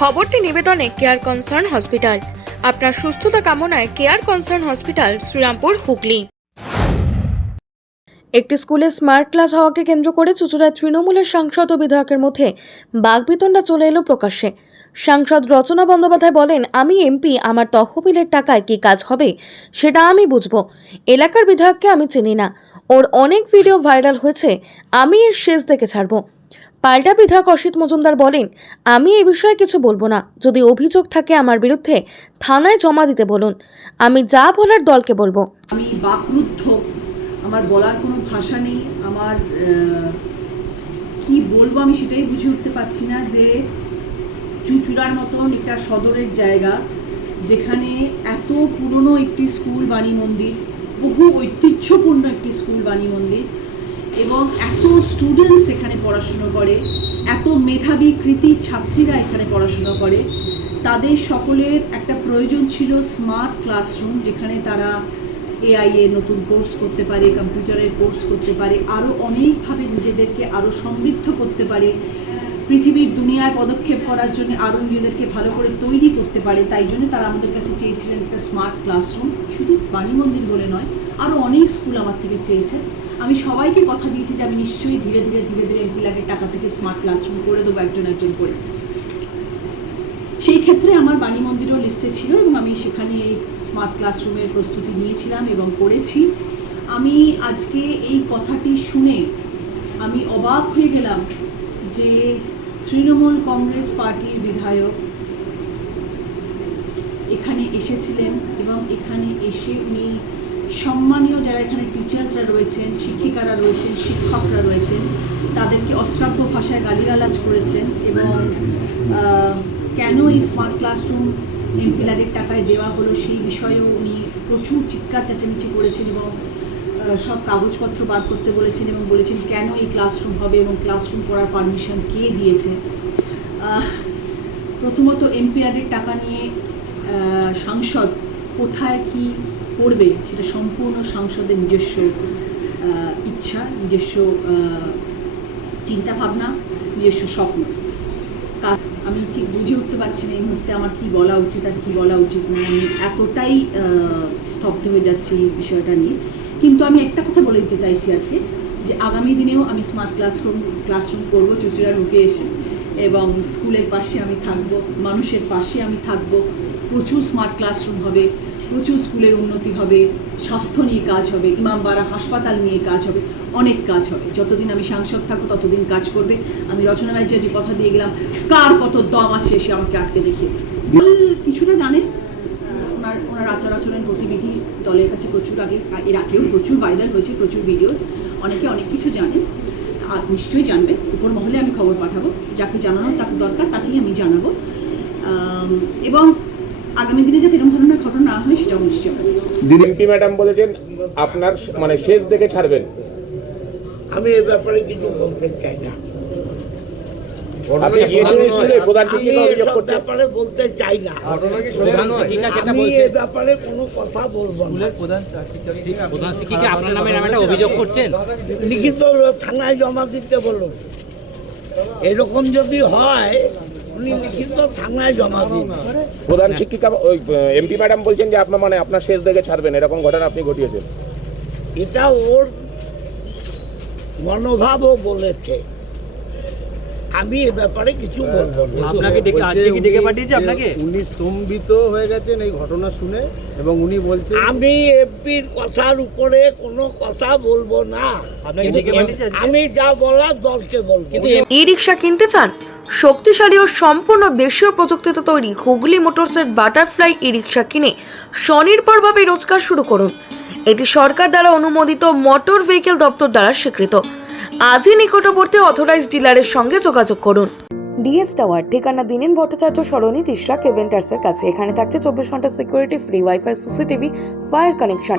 খবরটি নিবেদনে care concern hospital আপনার সুস্থতা কামনায় care concern hospital Serampore, Hooghly. একটি স্কুলে স্মার্ট ক্লাস হওয়াকে কেন্দ্র করে চুচুড়ায় তৃণমূলের সাংসদ ও বিধায়কের মধ্যে বাগবিতণ্ডা চলে এলো প্রকাশ্যে। সাংসদ রচনা বন্দ্যোপাধ্যায় বলেন, আমি এমপি আমার তহবিলের টাকায় কি কাজ হবে? সেটা আমি বুঝব। এলাকার বিধায়ককে আমি চিনি না। ওর অনেক ভিডিও ভাইরাল হয়েছে। আমি এর শেষ দেখে ছাড়বো। পাল্টা বিধায়ক অসিত মজুমদার বলেন, আমি এই বিষয়ে কিছু বলব না। যদি অভিযোগ থাকে আমার বিরুদ্ধে, থানায় জমা দিতে বলুন। আমি যা বলার দলকে বলব। আমি বাকরুদ্ধ। আমার বলার কোনো ভাষা নেই। আমার কি বলব আমি সেটাই বুঝে উঠতে পারছি না যে চুচুড়ার মতন একটা সদরের জায়গা, যেখানে এত পুরনো একটি স্কুল বাণী মন্দির, বহু ঐতিহ্যপূর্ণ একটি স্কুল বাণী মন্দির এবং এত স্টুডেন্টস এখানে পড়াশুনো করে, এত মেধাবী কৃতি ছাত্রীরা এখানে পড়াশুনো করে, তাদের সকলের একটা প্রয়োজন ছিল স্মার্ট ক্লাসরুম যেখানে তারা এআই এর নতুন কোর্স করতে পারে কম্পিউটারের কোর্স করতে পারে আরও অনেকভাবে নিজেদেরকে আরও সমৃদ্ধ করতে পারে, পৃথিবীর দুনিয়ায় পদক্ষেপ করার জন্য আরও নিজেদেরকে ভালো করে তৈরি করতে পারে, তাই জন্য তারা আমাদের কাছে চেয়েছিলেন একটা স্মার্ট ক্লাসরুম শুধু বাণী মন্দির বলে নয় আরও অনেক স্কুল আমার থেকে চেয়েছে। আমি সবাইকে কথা দিয়েছি যে আমি নিশ্চয়ই ধীরে ধীরে ধীরে ধীরে এমপি টাকা থেকে স্মার্ট ক্লাসরুম করে দেবো, একজন একজন করে। সেই ক্ষেত্রে আমার বাণী মন্দিরও লিস্টে ছিল এবং আমি সেখানে এই স্মার্ট ক্লাসরুমের প্রস্তুতি নিয়েছিলাম এবং করেছি। আমি আজকে এই কথাটি শুনে আমি অবাক হয়ে গেলাম যে তৃণমূল কংগ্রেস পার্টির বিধায়ক এখানে এসেছিলেন এবং এখানে এসে উনি সম্মানীয় যারা এখানে টিচার্সরা রয়েছেন, শিক্ষিকারা রয়েছেন, শিক্ষকরা রয়েছেন, তাদেরকে অশ্রাব্য ভাষায় গালিগালাজ করেছেন এবং কেন এই স্মার্ট ক্লাসরুম এমপিলারের টাকায় দেওয়া হলো সেই বিষয়েও উনি প্রচুর চিৎকার চেঁচামেচি করেছেন এবং সব কাগজপত্র বার করতে বলেছেন এবং বলেছেন কেন এই ক্লাসরুম হবে এবং ক্লাসরুম করার পারমিশন কে দিয়েছে। প্রথমত এমপিআরের টাকা নিয়ে সাংসদ কোথায় কি করবে সেটা সম্পূর্ণ সাংসদের নিজস্ব ইচ্ছা, নিজস্ব চিন্তাভাবনা, নিজস্ব স্বপ্ন। আমি ঠিক বুঝে উঠতে পারছি না এই মুহূর্তে আমার কি বলা উচিত আর কি বলা উচিত না। আমি এতটাই স্তব্ধ হয়ে যাচ্ছি এই বিষয়টা নিয়ে। কিন্তু আমি একটা কথা বলে দিতে চাইছি আজকে, যে আগামী দিনেও আমি স্মার্ট ক্লাসরুম ক্লাসরুম করব, চুচুড়া রুকে এসে। এবং স্কুলের পাশে আমি থাকব, মানুষের পাশে আমি থাকব। প্রচুর স্মার্ট ক্লাসরুম হবে। প্রচুর স্কুলের উন্নতি হবে, স্বাস্থ্য নিয়ে কাজ হবে ইমামবাড়া হাসপাতাল নিয়ে কাজ হবে, অনেক কাজ হবে। যতদিন আমি সাংসদ থাকব, ততদিন কাজ করবে। আমি রচনা ব্যানার্জি যে কথা দিয়ে গেলাম, কার কত দম আছে সে আমাকে আটকে দল কিছুটা জানেন ওনার ওনার আচার আচরণ গতিবিধি দলের কাছে প্রচুর আগে এর আগেও প্রচুর ভাইরাল হয়েছে, প্রচুর ভিডিওস অনেকে অনেক কিছু জানেন। নিশ্চয়ই জানবে। উপর মহলে আমি খবর পাঠাবো। যাকে জানানোর তাকে দরকার, তাকেই আমি জানাব। এবং আগামী দিনে যাতে এরকম ধরনের ঘটনা না হয় সেটাও নিশ্চয় দিদি এমপি ম্যাডাম বলেছেন? আপনার মানে শেষ দেখে ছাড়বেন। আমি এ ব্যাপারে কিছু বলতে চাই না। বলতে চাই না। আমি এ ব্যাপারে কোনো কথা বলব না। প্রধান শিক্ষিকা আপনার নামে একটা অভিযোগ করছেন? লিখিত থানায় জমা দিতে বলুন। এরকম যদি হয় উনি লিখিত থানায় জমা দিন। প্রধান শিক্ষিকা ওই এমপি ম্যাডাম বলছেন যে আপনার মানে আপনার শেষ দেখে ছাড়বেন এরকম ঘটনা আপনি ঘটিয়েছেন। এটা ওর মনোভাবও বলেছে। আমি এ ব্যাপারে কিছু বলব না। আপনাকে ডেকে আজকে কি ডেকে পাঠিয়েছে আপনাকে? উনি স্তম্ভিত হয়ে গেছেন এই ঘটনা শুনে এবং উনি বলছেন আমি এমপির কথার উপরে কোনো কথা বলব না। আপনাকে ডেকে পাঠিয়েছে আমি যা বলার দলকে বলব। ই রিক্সা কিনতে চান? শক্তিশালী ও সম্পূর্ণ দেশীয় প্রযুক্তিতে তৈরি হুগলি মোটরসের বাটারফ্লাই ই রিক্সা কিনে স্বনির্ভরভাবে রোজগার শুরু করুন। এটি সরকার দ্বারা অনুমোদিত মোটর ভেহিকেল দপ্তর দ্বারা স্বীকৃত। আজই নিকটবর্তী অথরাইজ ডিলারের সঙ্গে যোগাযোগ করুন। ডিএস টাওয়ার, ঠিকানা দিনেন ভট্টাচার্য সরণি তিশরা কেভেন্টার্সের কাছে। এখানে থাকছে চব্বিশ ঘণ্টা security free wifi CCTV fire connection